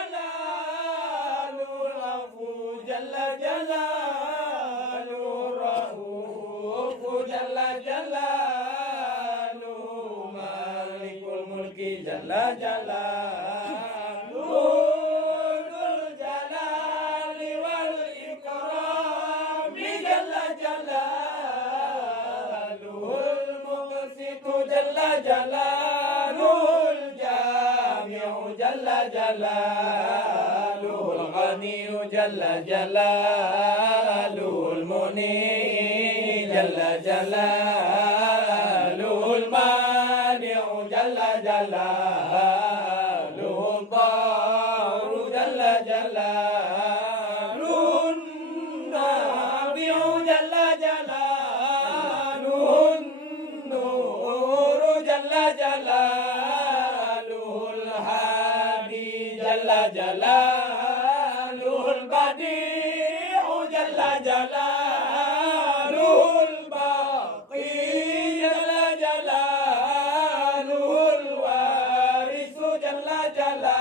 جلاله العفو جل جلاله الرؤوف جل جلاله مالك الملك جل جلاله ذو الجلال والإكرام جل جلاله المقسط جل جلاله الجامع جل جلاله الغني جل جلاله المني جل جلاله المانع جل جلاله الضار جل جلاله النافع جل جلاله النور جل جلاله الهادي جل جلاله البديع جل جلاله الباقي جل جلاله الوارث جل جلاله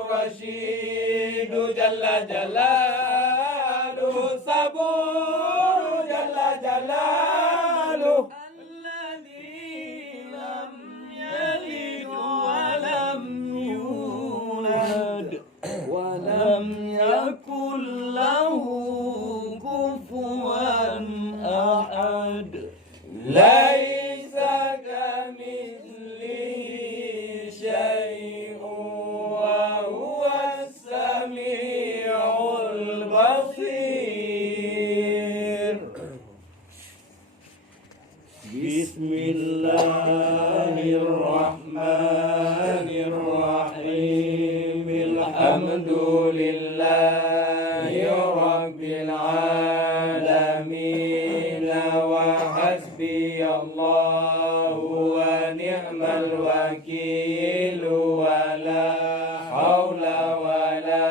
الرشيد جل جلاله الصبور جل جلاله الذي لم يلد ولم يولد ولم يكن له كفوا أحد ليس كمثله شيء وهو السميع البصير بسم الله الرحمن الرحيم الحمد لله رب العالمين وحسبي الله ونعم الوكيل ولا حول ولا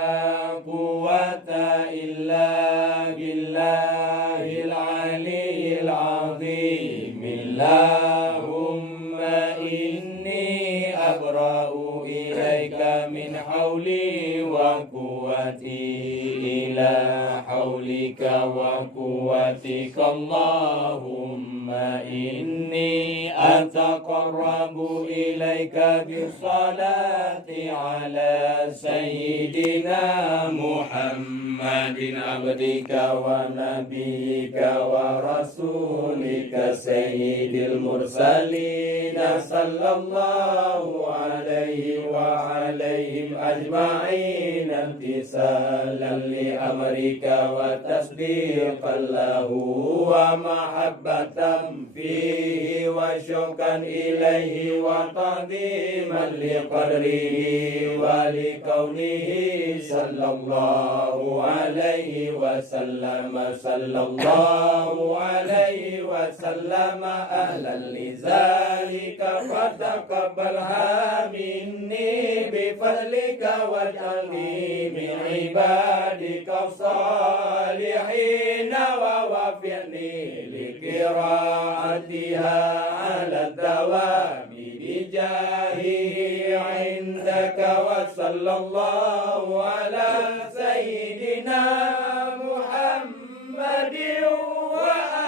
قوة إلا بالله العلي العظيم اللهم إني أبرأ إليك من حولي وقوتي إلى حولك وقوتك اللهم إني أتقرب إليك بالصلاة على سيدنا محمد عبدك ونبيك ورسولك سيد المرسلين صلى الله عليه وعليهم أجمعين امتثالا لأمرك وتصديقا له ومحبة فيه وشوقا إليه وتعظيما لقدره ولكونه صلى الله عليه وسلم صلى الله عليه وسلم أهلا لذلك فتقبلها مني بفضلك واجعلني من عبادك الصالحين ووفقني لقراءتها على الدوام بجاهه عندك وصلى الله على سيدنا محمد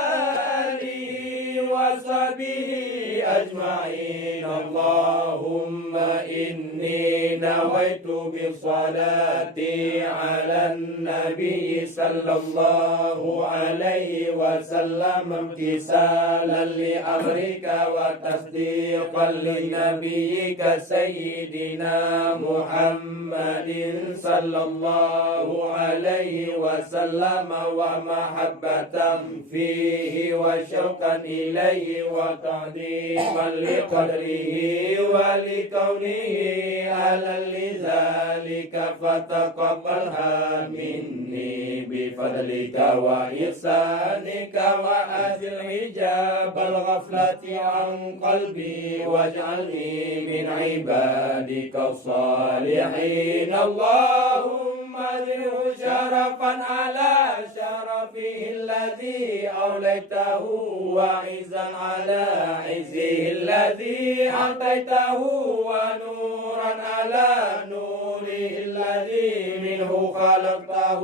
وآله وصحبه أجمعين اللهم إني نويت بالصلاة على النبي صلى الله عليه وسلم امتثالا لأمرك وتصديقا لنبيك سيدنا محمد صلى الله عليه وسلم ومحبة فيه وشوقا إليه وتعظيما لقدره ولكونه أهلا لذلك فتقبلها مني بفضلك وإحسانك وأزل حجاب الغفلة عن قلبي واجعلني من عبادك الصالحين اللهم اجعله شرفا على شرفه الذي أوليته وعزا على عزه الذي أعطيته ونورا على نور نفته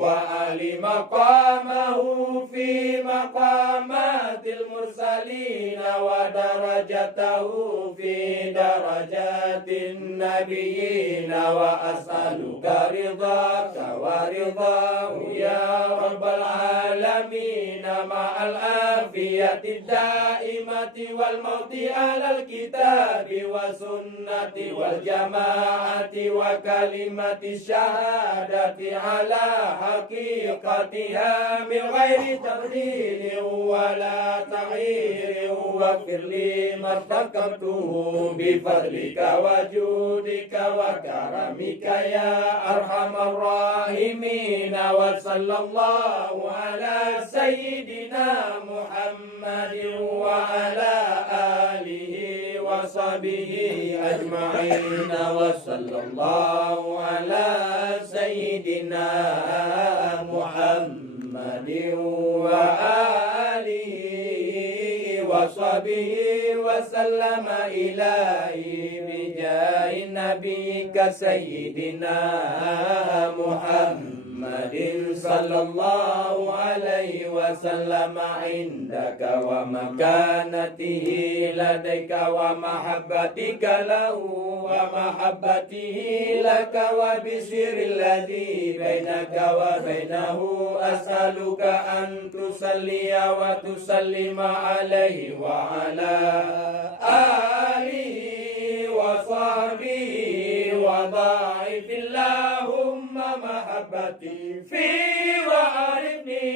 وعلي مقامه في مقامات المرسلين ودرجته في درجات النبيين وأسألك رضاك ورضاه يا رب العالمين مع العافية الدائمة والموت على الكتاب والسنة والجماعة وكلمة الشهادة على حقيقتها من غير تبديل ولا تغيير واغفر لي ما ارتكبته بفضلك وجودك وكرمك يا أرحم الراحمين وصلى الله على سيدنا محمد وعلى آله وصحبه أجمعين وصلى الله على سيدنا محمد وآله وصحبه وسلم إلهي بجاه نبيك سيدنا محمد صلى الله عليه وسلم عندك ومكانته لديك ومحبتك له ومحبته لك وبسر الذي بينك وبينه أسألك أن تصلي وتسلم عليه وعلى آله وصحبه وضاعف اللهم محبتي في وعرفني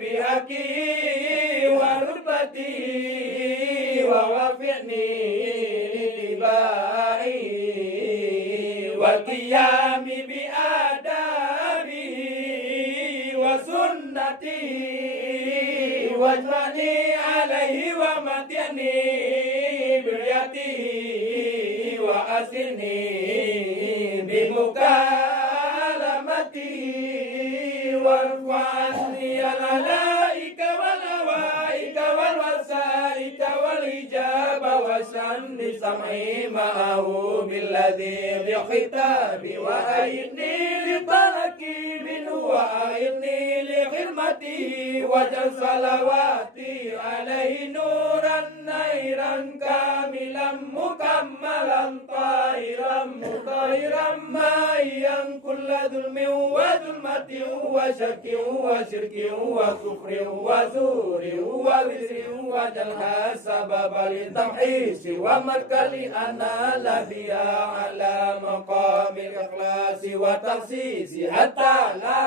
بحقه ورتبته ووفقني لاتباعه والقيام بآدابه وسنته واجمعني عليه ومتعني بريته وأسرني بمكالمته وارفع عني العلائك والأوائك والوسائك والإجاب وسن سمعي معه بالذي بخطاب وأيدني لطلقي منه وأيدني لخدمته وجل صلواتي عليه نورا نيرا كاملا مكملا طاهرا مطهرا مائيا كل ظلم وظلمة وشك وشرك وكفر وزور ووزر وجلها سببا للتمحيص ومكة لأنال بها على مقام الإخلاص والتخصيص حتى لا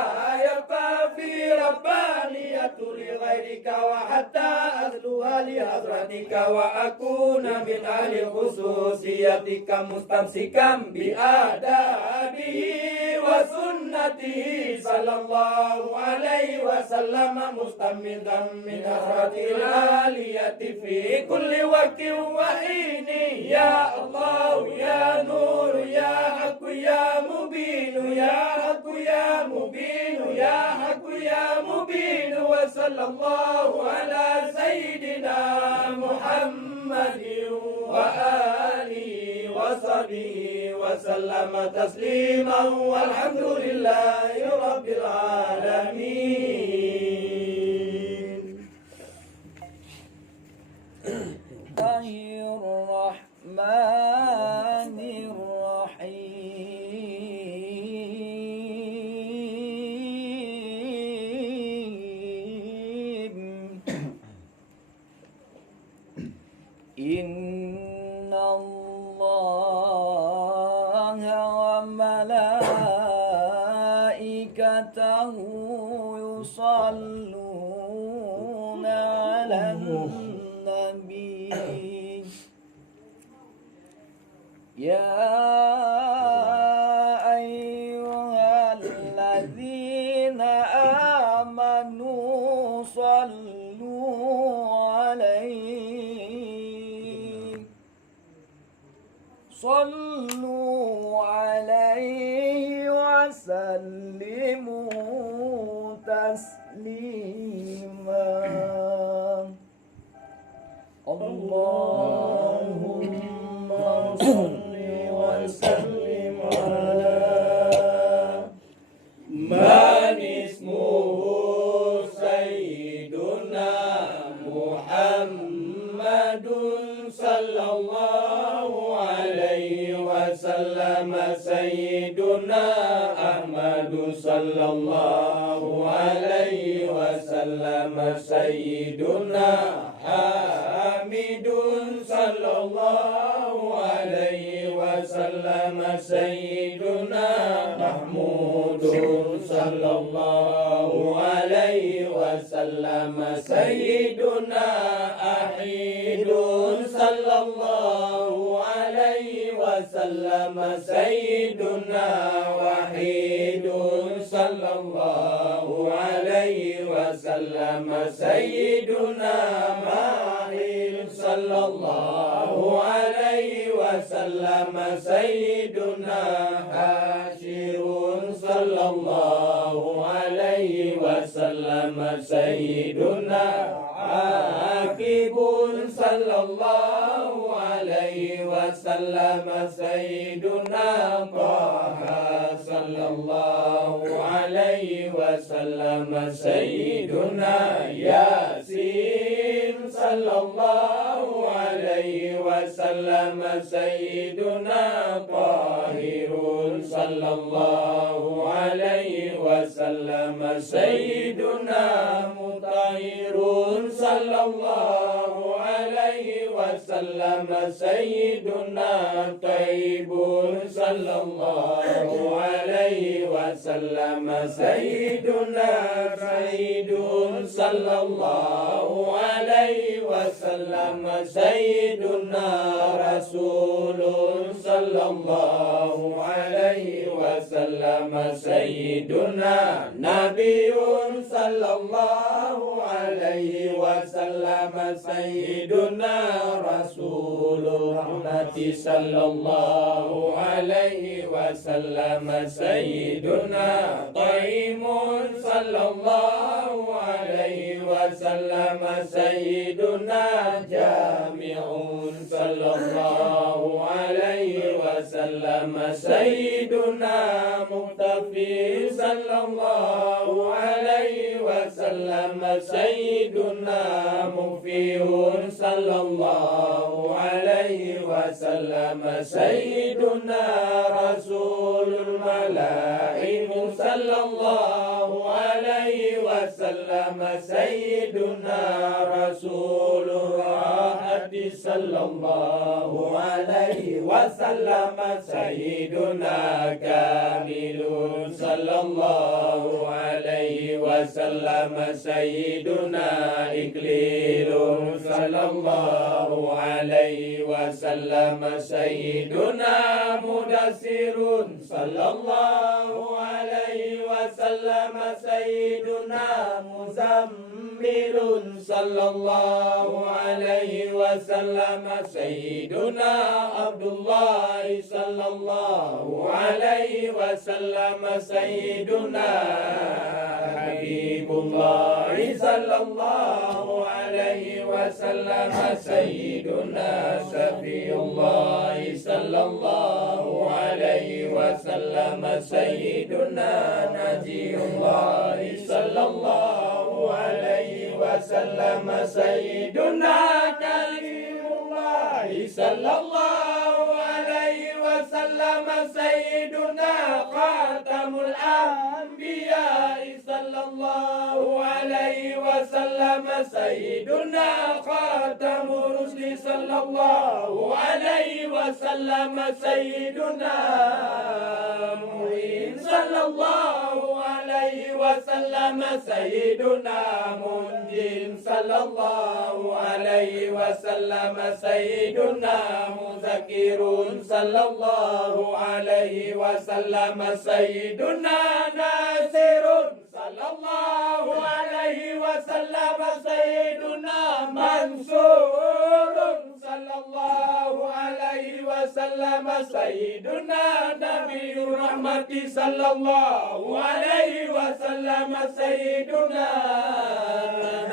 يبقى في ربانية لغيرك وحتى أتلوها لحضرتك وأكون من أهل خصوصيتك مستمسكا بآدابه وسنته صلى الله عليه وسلم مستمدا من أخرة العالية في كل وقت وحين يا الله يا نور يا حق يا مبين يا حق يا مبين يا حق يا مبين وصلى الله على سيدنا محمد وآله وصحبه وسلم تسليما والحمد لله رب العالمين. الرحمن الرحيم إن الله وملائكته يصلون على النبي يا أيها الذين آمنوا صلوا عليه وسلموا تسليما. اللهم صل وسلم على سيدنا أحمد صلى الله عليه وسلم سيدنا حميد صلى الله عليه وسلم سيدنا محمود صلى الله عليه وسلم سيدنا أحيد صلى الله عليه وسلم سيدنا وحيد صلى الله عليه وسلم سيدنا ماهر صلى الله عليه وسلم سيدنا حاشر صلى الله عليه وسلم سيدنا عاقب صلى الله عليه وسلم سيدنا طه صلى الله عليه وسلم سيدنا ياسين صلى الله عليه وسلم سيدنا طاهر صلى الله عليه وسلم سيدنا مطهر صلى الله عليه وسلم سيدنا طيب صلى الله عليه وسلم سيدنا سعيد صلى الله عليه وسلم سيدنا رسول صلى الله عليه وسلم سيدنا نبي صلى الله عليه وسلم سيدنا رسول الرحمة صلى الله عليه وسلم سيدنا طيب صلى الله عليه وسلم سيدنا جامع صلى الله عليه وسلم سيدنا مختفي صلى الله عليه وسلم سيدنا مفيه صلى الله عليه وسلم سيدنا رسول الملائكة صلى الله عليه وسلم سيدنا رسول الراحة صلى الله عليه وسلم سيدنا كامل صلى الله عليه وسلم سيدنا إكليل صلى الله عليه وسلم سيدنا مدثر صلى الله عليه وسلم سيدنا مزمل صلى الله عليه وسلم سيدنا عبد الله صلى الله عليه وسلم سيدنا حبيب الله صلى الله عليه وسلم سيدنا شفيع الله صلى الله عليه وسلم سيدنا نجي الله صلى الله عليه وسلم سيدنا كريم الله صلى الله عليه وسلم سيدنا خاتم الأنبياء صلى الله عليه وسلم سيدنا خاتم الرسل صلى الله عليه وسلم سيدنا معين صلى الله عليه وسلم سيدنا منجل صلى الله عليه وسلم سيدنا مذكر صلى الله عليه وسلم سيدنا ناصر صلى الله عليه وسلم سيدنا منصور صلى الله عليه وسلم سيدنا نبي الرحمة صلى الله عليه وسلم سيدنا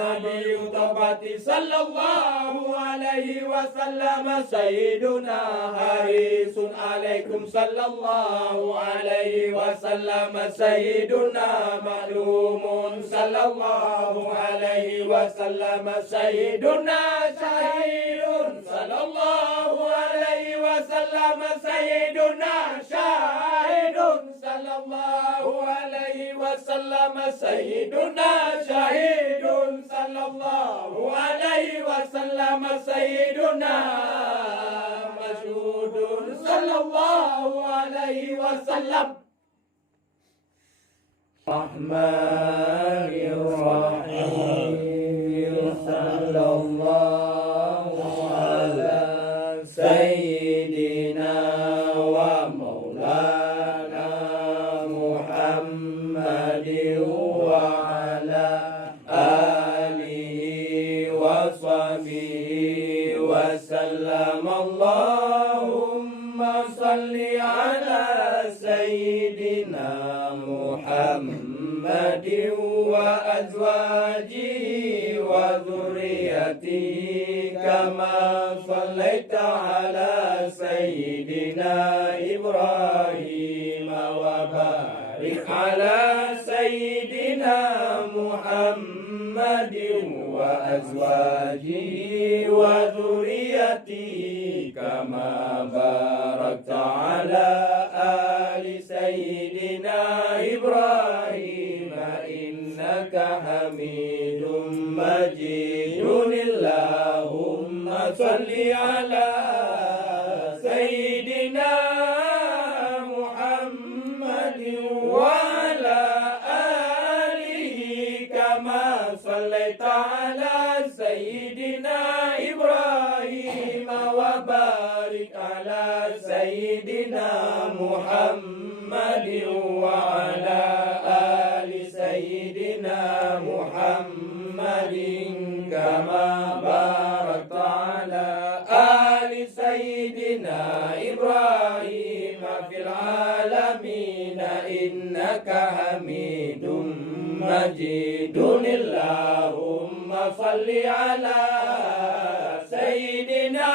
نبي الطاعة صلى الله عليه وسلم سيدنا حريص عليكم صلى الله عليه وسلم سيدنا معلوم صلى الله عليه وسلم سيدنا شهيد صلى sallallahu alaihi wasallam sayyiduna syahidun sallallahu alaihi wasallam sayyiduna syahidun sallallahu alaihi wasallam sayyiduna masyhudun sallallahu alaihi wasallam. Rahmanirrahim sallallahu ala sayyidina wa maulana Muhammadin wa ala alihi wa sahbihi wa sallam. Allahumma salli ala sayyidina Muhammadin wa azwajihi wa dhurriyyatihi kama sallaita ala sayyidina Ibrahim wa barik ala sayyidina Muhammadin wa azwajihi wa dhurriyyatihi kama barakta ala ali sayyidina Ibrahim innaka hamidum majidun. Allahumma salli ala sayyidina Muhammadin wa ala alihi kama sallaita ala sayyidina Ibrahim wa barik ala sayyidina Muhammadin wa ala ali sayyidina Muhammadin kama barakta ala ali sayyidina Ibrahim fil alamin innaka hamidum majidun. Allahumma salli ala sayyidina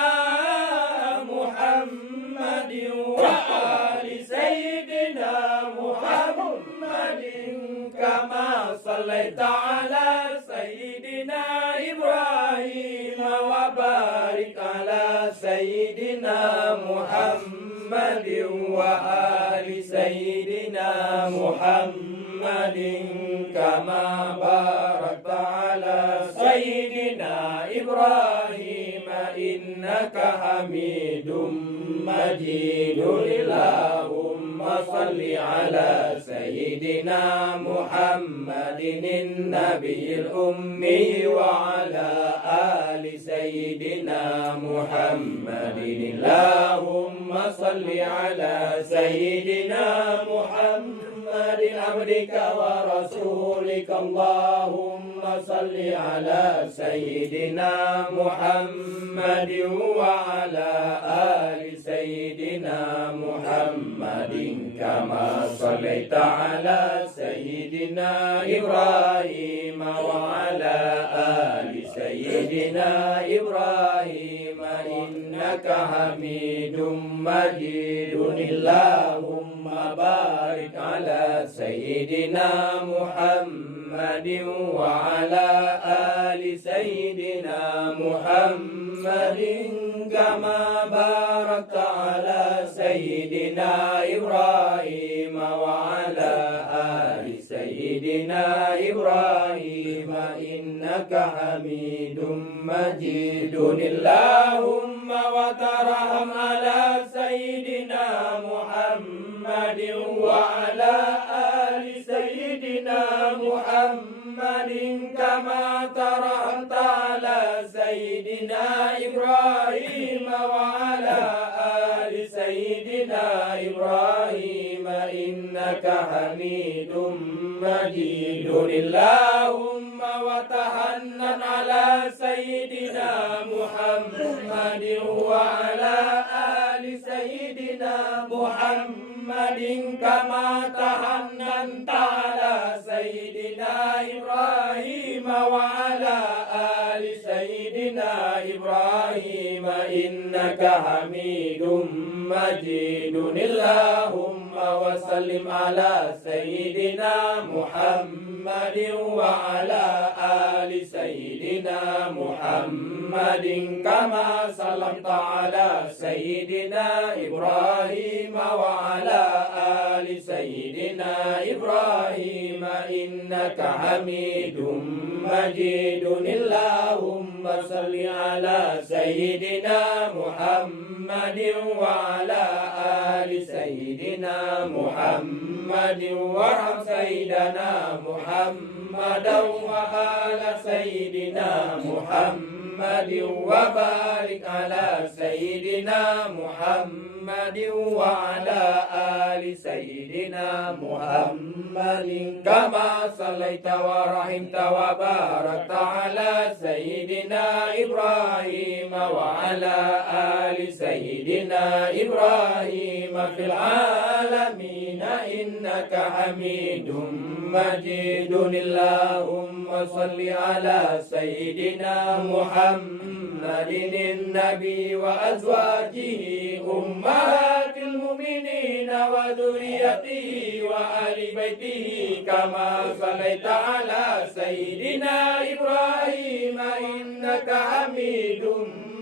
Muhammadin wa ali sayyidina Muhammadin kama sallaita ala sayyidina Ibrahim wa barik ala sayyidina Muhammadin wa ali sayyidina Muhammadin kama barakta ala sayyidina Ibrahim innaka hamidum majidun. Allahumma salli ala sayyidina Muhammadin nabiyil ummi wa ala ali sayyidina Muhammadin. Allahumma salli ala sayyidina Muhammadin abdika wa rasulika. Allahumma salli ala sayyidina Muhammadin wa ala ali sayyidina Muhammadin kama sallaita ala sayyidina Ibrahim wa ala ali sayyidina Ibrahim innaka hamidum majidun. Allahumma barik ala sayyidina Muhammadin wa ala ali sayyidina Muhammadin kama barakta ala sayyidina Ibrahim wa ala ali sayyidina Ibrahim innaka hamidum majidun. Allahumma wa tarham ala sayyidina Muhammadin wa ala ali sayyidina Muhammadin kama tarhamta ala sayyidina Ibrahim wa ala ali sayyidina Ibrahim innaka hamidum majidun. Allahumma wa tahannan ala sayyidina Muhammadin wa ala ali sayyidina Muhammadin kama tahannanta ala sayyidina Ibrahim wa ala ali sayyidina Ibrahim innaka hamidum majidun. Allahumma wa sallim ala sayyidina Muhammadin wa ala ali sayyidina سيدنا محمد كما صليت على سيدنا إبراهيم وعلى آل سيدنا إبراهيم إنك حميد مجيد اللهم صل على سيدنا محمد وعلى آل سيدنا محمد وارحم سيدنا محمدا وآل سيدنا محمد وبارك على سيدنا محمد وعلى آل سيدنا محمد كما صليت ورحمت وباركت على سيدنا إبراهيم وعلى آل سيدنا إبراهيم في العالمين إنك حميد مجيد اللهم صل على سيدنا محمد النبي وأزواجه أمهات المؤمنين وذريته وآل بيته كما صليت على سيدنا إبراهيم إنك حميد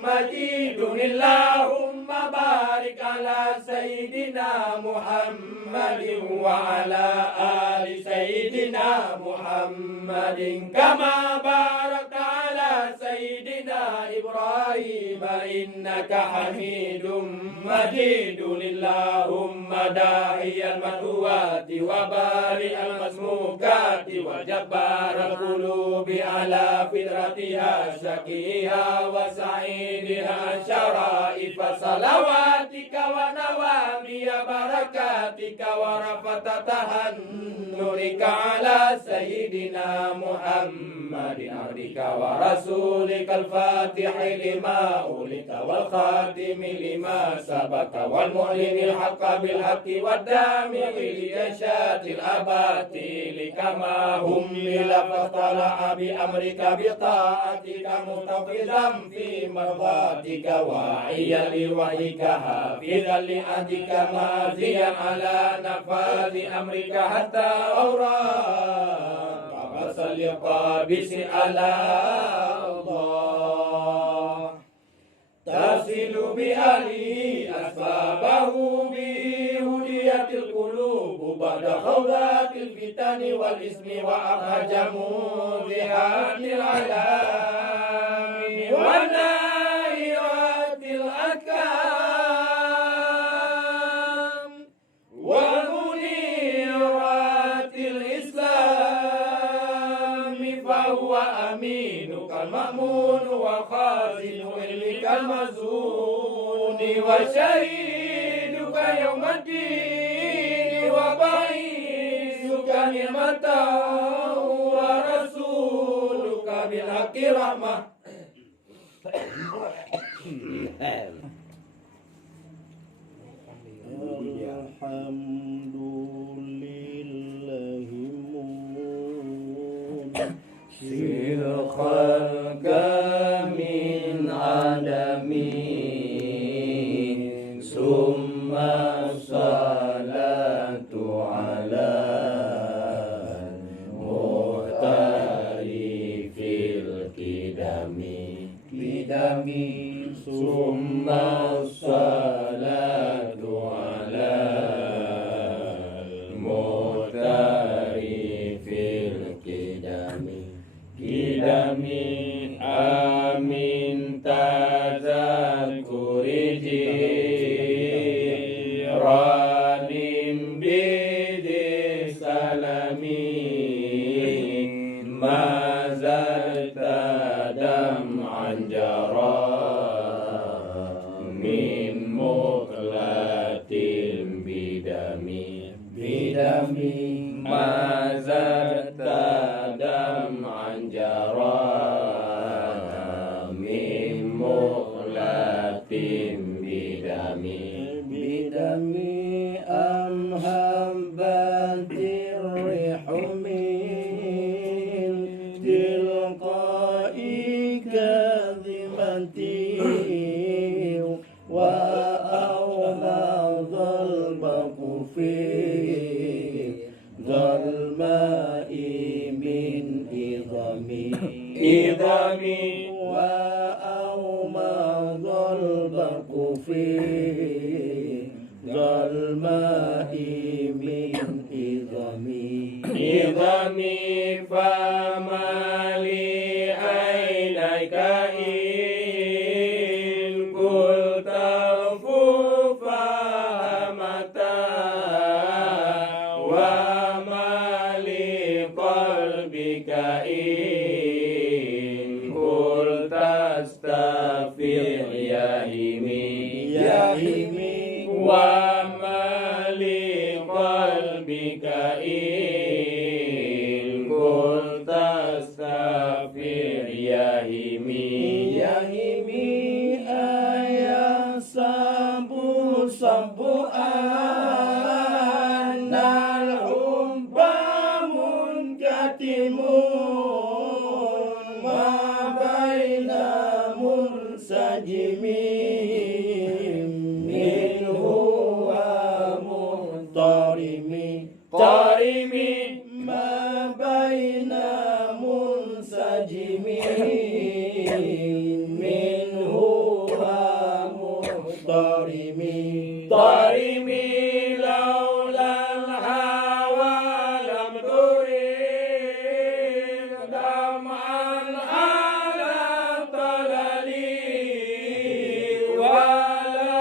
مجيد اللهم بارك على سيدنا محمد وعلى آل سيدنا محمد كما باركت على سيدنا إبراهيم إنك حميد مجيد اللهم داعي المدعوات وبارئ المسموكات وجبار القلوب على فطرتها شقيها وسعيدها شرائف صلواتك ونوامي بركاتك ورفة تهنرك على سيدنا محمد عبدك ورسولك الفاتح لما أولك والخاتم لما سبق والمعلن الحق بالحق والدامغ لجشات الأباطيل كما هم لفطلع بأمرك بطاعتك مستفيدا في مرضاتك واعيا لوحيك حافظا لعهدك ماضيا على نفاذ أمرك حتى أوراك وصل قابس على الله تصل بأهله أسبابه بهدية القلوب بعد خوضات الفتن والإثم وأخرج موضحات العلام والنائرات الأكام والمنيرات الإسلام فهو أمينك المأمون وخازن علمك المزون وشهيدك يوم الدين وبعيثك نعمة ورسولك بالحق رحمة الحمد لله منشئ الخلق من عدم ثم الصلاة على المختار في القدم ثم الصلاة على المختار في القدم آمين تذكر جيران بذي سلمين ما زلت دمعا جرى من مقلة بدم ما زلت دمعا جرى من مقلة بدم أم هبت الريح من تلقاء كاظمة وأغلظ البرق في ظلماء من إظم idami وأومض البرق في ظلماء من إظمي idami famali ainaika in qulta fahamata wa mali qalbika in qulta astaghfir ya himi wa mali qalbika in qulta astaghfir ya himi ayah sabu anal umbamun katimun ma baina munsajimin minhu wa muhtarimi tarimi ma baina munsajimin minhu wa muhtarimi tarimi laulal hawa lam turid dam'an ala talali wala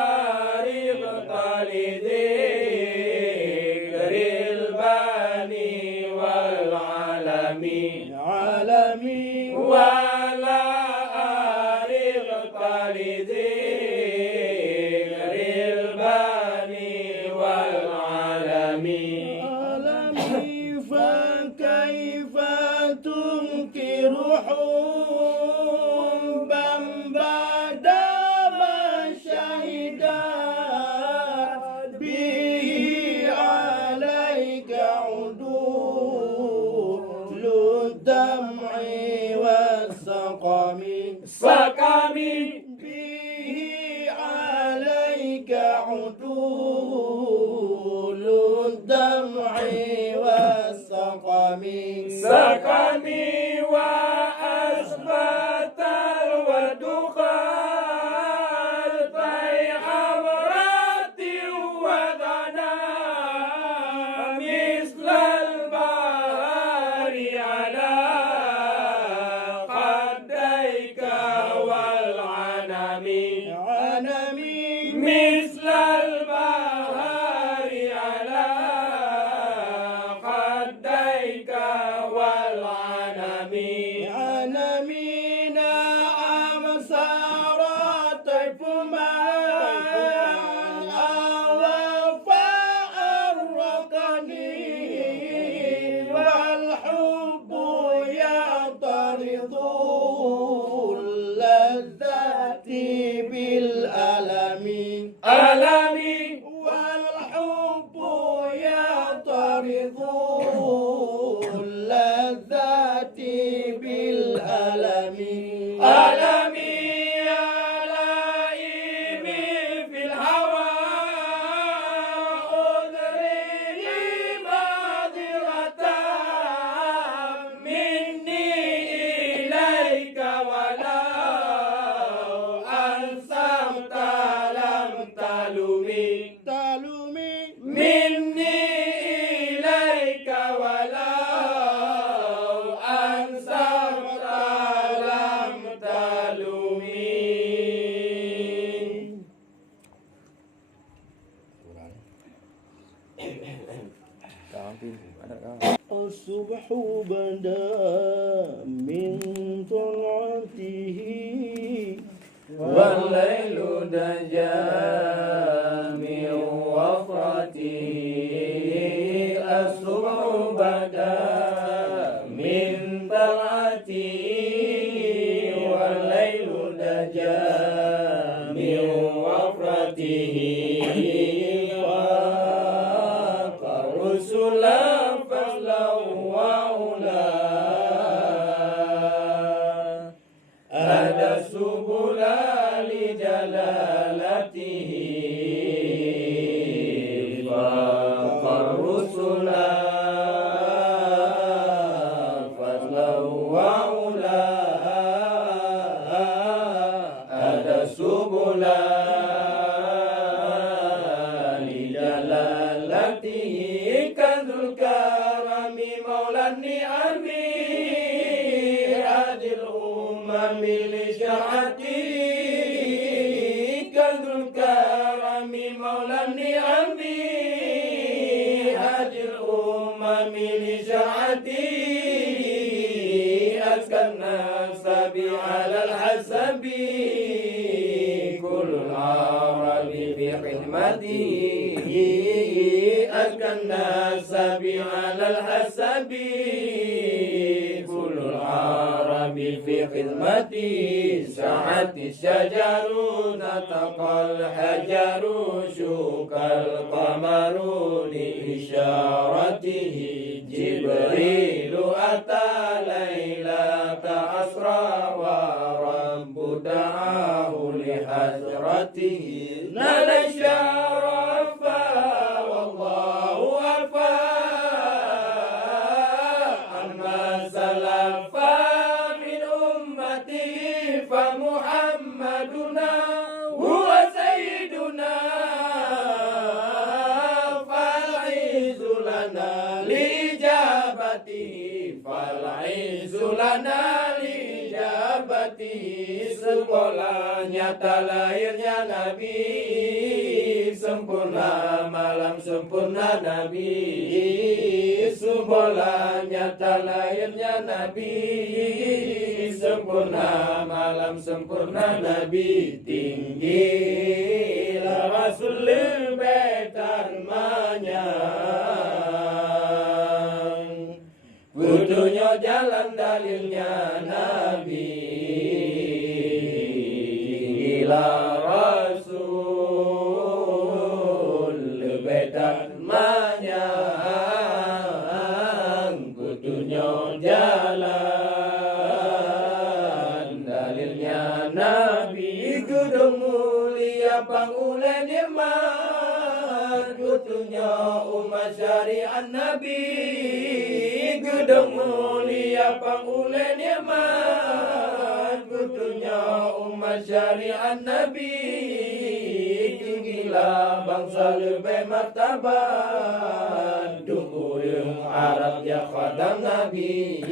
arif talidikril bani wal alami alami wala arif talidikril bani wal alami alami fa kaifa tunkiru hubban ba'da ma shahidat bihi alayka udulu dam'i was-saqami sakami bihi alayka udulu dam'i was-saqami sakami wa asbatal wadukhal tay amrati wa dana mislal bahari ala qaddaika wal anami anami mislal bahari ala qaddaika wal anami anamina amsara taifuma awafa arraqani wal hubbu ya'taridu ladzati bil alami alami والحب يعترض اللذات بالألم alami alaimi fil hawa udri madiratan minni ilaika walau ansamta lam talumi تلومي minni ilaika walau ansamta lam talumi. الصبح بدا من طلعته والليل دجى من وفرته الصبح بدا من طلعته والليل دجى من وفرته فالرسل فضلا وعلا أدى السبل لجلالته فاق الرسل فضلا وعلا syar'atihi kanzul karami maulan ni'ami adil umami li syar'atihi kanzul karami maulan ni'ami adil umami li syar'atihi askan nasabi alal hasabi kulul arabi fi khidmatihi askan nasabi alal hasabi kulul arabi fi khidmatihi sa'ati syajaru nataqal hajaru syukal qamaru li isyaratihi jibrilu ata lailata asra wa rabbu da'ahu li hazratihi nala syarafa wallahu afa amma salafa min ummatihi fa muhammaduna huwa sayyiduna fal'izu lana lijabatihi fal'izu lana lijabatihi sekolah nyata lahirnya Nabi sempurna malam sempurna Nabi sekolah nyata lahirnya Nabi sempurna malam sempurna Nabi tinggilah Rasul betar manyang kudunya jalan dalilnya Nabi tinggilah Rasul betar manyang kudunya jalan dalilnya Nabi gedung mulia pangulen iman kudunya umat syariat Nabi gedung mulia pangulen iman kudunya umat syariat Nabi tinggilah bangsa lebih martabat duhur Arab ya khadam Nabi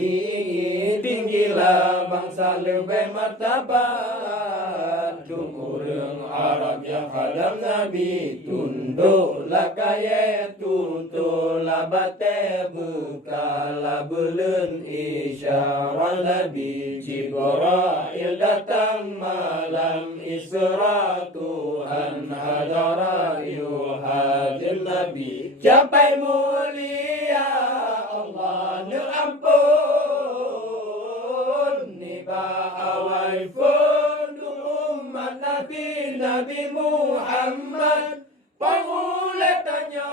tinggilah bangsa lebih martabat duhur Arab ya khadam Nabi tunduklah kaya tutullah bate bukalah belun isyarat Nabi Jibril datang malam Isra Tuhan hadara yuhadir Nabi capai mulia Allah nu ampun niba awai pun umat Nabi Nabi Muhammad penguletannya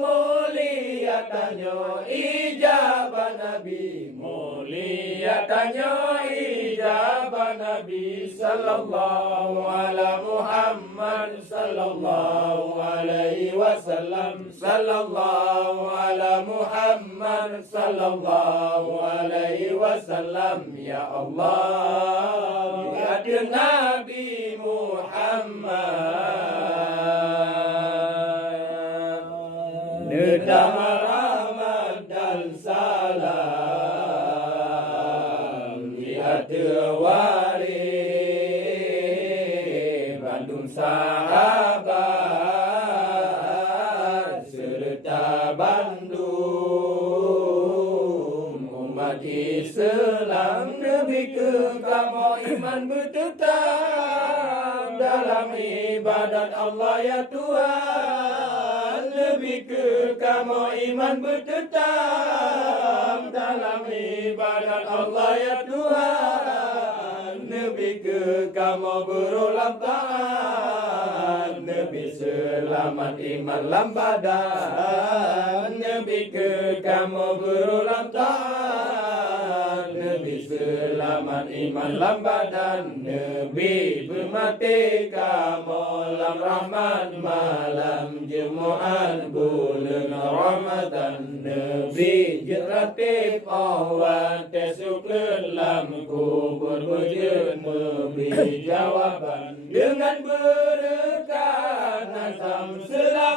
mulia tanyo ijabah Nabi mulia tanyo ijabah Nabi sallallahu ala Muhammad sallallahu alaihi wasallam sallallahu ala Muhammad sallallahu alaihi wasallam ya Allah ya Nabi Muhammad nedama rahmat dan salam di hati wari Bandung sahabat serta Bandung umat Islam lebih ke kamu iman bertetap dalam ibadat Allah ya Tuhan lebih ke kamu iman bertetap dalam ibadat Allah ya Tuhan lebih ke kamu berulang taat lebih selamat iman lam badan lebih ke kamu berulang taat lebih selamat iman lam badan lebih bermati kamu lam rahmat malam Jumat bulan Ramadan lebih jeratif awan tesuklen lam kubur berjen memberi jawaban dengan berkat nasam selamat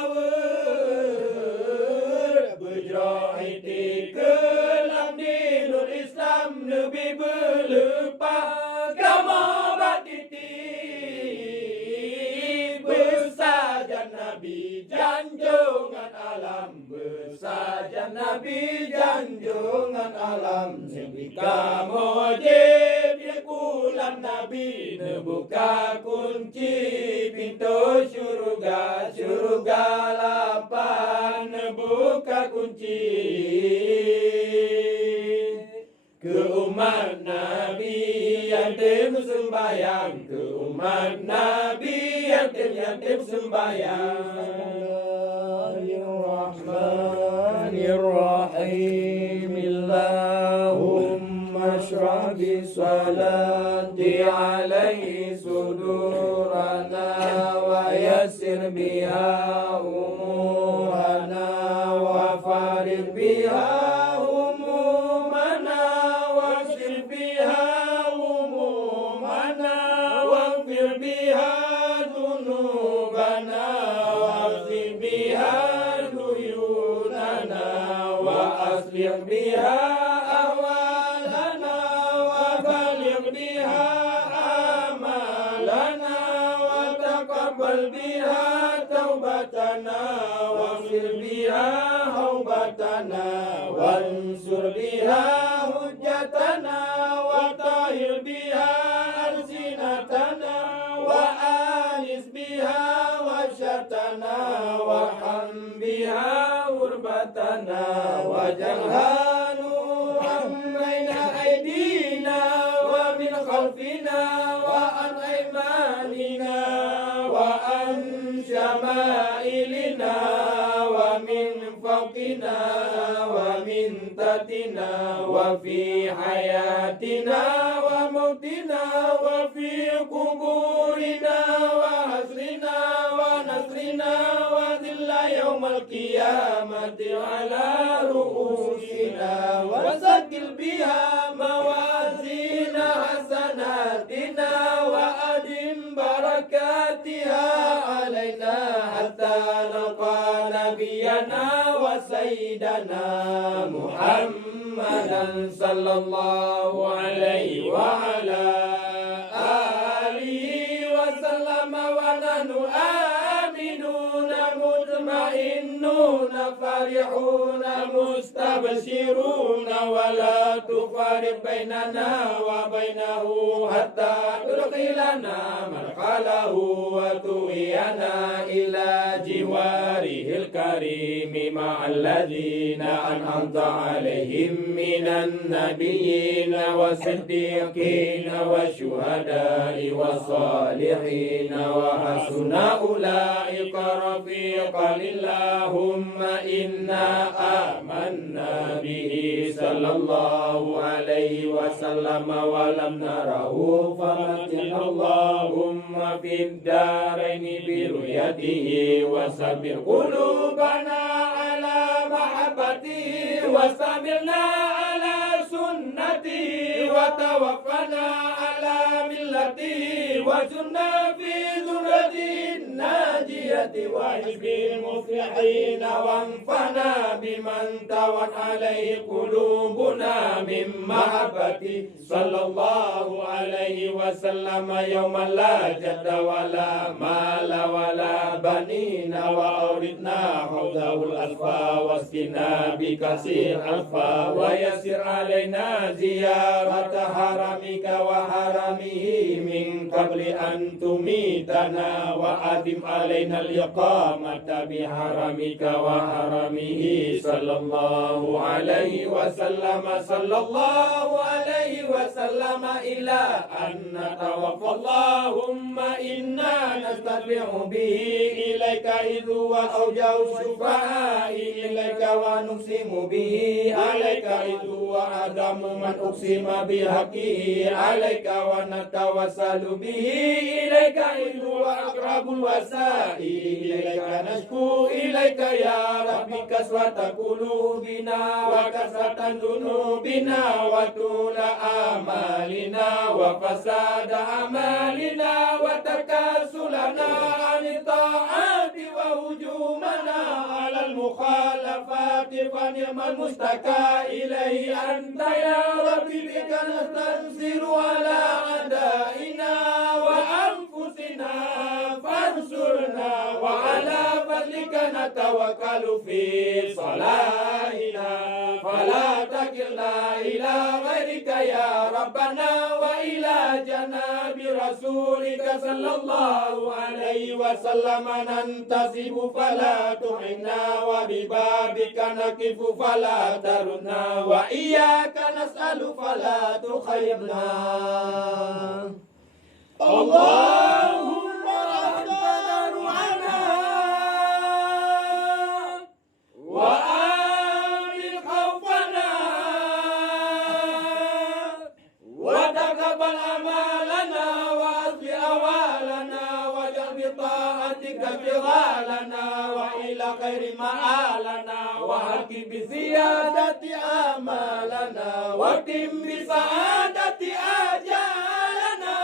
junjungan alam bersaja Nabi junjungan alam Nebika mujib ya kulam Nabi Nebuka kunci pintu syurga Syurga lapan Nebuka kunci ke umat Nabi yang tim sembahyang ke umat Nabi yang tim sembahyang Bismillahirrahmanirrahim Allahumma ashrah bi salati alaihi sudurana wa yassir biha umurana wa farid biha بها أهوالنا وبلغ بها آمالنا وتقبل بها توبتنا واغفر بها توبتنا وانصر بها حجتنا وطهر بها ألسنتنا وآنس بها وشتنا وارحم بها غربتنا وجعلها نورا بين أيدينا ومن خلفنا وعن أيماننا وعن شمائلنا ومن فوقنا ومن تحتنا وفي حياتنا وموتنا وفي قبورنا وحشرنا ونصرنا وذل يوم القيامة على رؤوسنا وسجل بها موازين حسناتنا وأدم بركاتها علينا حتى نلقى نبينا وسيدنا محمدا صلى الله عليه وعلى آله وسلم ونحن آمنون مطمئنون فرحون مستبشرون ولا تفارق بيننا وبينه حتى تدخلنا مدخله وتوينا إلى جواره الكريم مع الذين أنعمت عليهم من النبيين والصديقين والشهداء والصالحين وحسن أولئك رفيقا اللهم إنا آمنا به صلى الله عليه وسلم ولم نره فمتع اللهم في الدارين برؤيته وسبر قلوبنا على محبته واستمرنا على سنته وتوفنا على ملته وجنا في ذرته الناجية وحزب المفلحين وانفعنا بمن توت عليه قلوبنا من محبته صلى الله عليه وسلم يوم لا جد ولا مال ولا بنين وأوردنا حوضه الألفا واسقنا بكثير ألفا ويسر علينا زيارة حرمك وحرمه من قبل أن تميتنا وأدم علينا الإقامة بحرمك وحرمه صلى الله عليه وسلم صلى الله عليه وسلم إلى أن نتوفى اللهم إنا نستدفع به إليك إذ هو أوجه الشفعاء إليك ونقسم به عليك إذ هو أدم من أقسم بحقه عليك ونتوسل به إليك إذ هو أقرب الوسائل إليك نشكو إليك يا ربي كسرة قلوبنا وكسرة ذنوبنا وطول آمالنا وفساد أعمالنا وتكاسلنا عن الطاعات وهجومنا على المخالفات فنعم المستكى إليه أنت يا ربي بك نستنصر على أعدائنا وأنفسنا فانصر أمورنا وعلى فضلك نتوكل في صلاحنا فلا تكلنا إلى غيرك يا ربنا وإلى جناب رسولك صلى الله عليه وسلم ننتسب فلا تحنا وببابك نقف فلا تردنا وإياك نسأل فلا تخيبنا اللهم ربنا ارحمنا وآمن خوفنا وتقبل أعمالنا وأصلح أحوالنا واجعل بطاعتك شغالنا وإلى خير مآلنا وحق بزيادة آمالنا وتم بسعادة آجالنا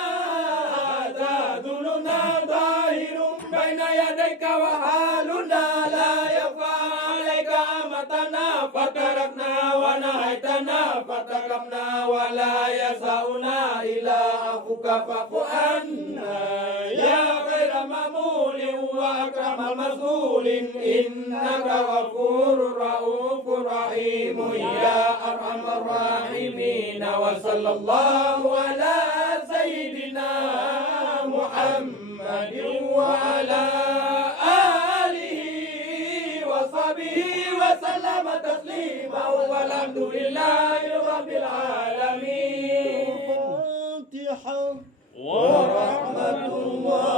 هذا ذلنا ظاهر بين يديك وحالنا لا يخفى عليك أمتنا فتركنا ونهيتنا فتقمنا ولا يسعنا إلى عفوك فاعف عنا يا خير مأمول وأكرم المسؤول إنك غفور رؤوف رحيم يا أرحم الراحمين وصلى الله على سيدنا محمد وعلى آله وصحبه وسلم تسليما والحمد لله رب العالمين الفاتحة ورحمة الله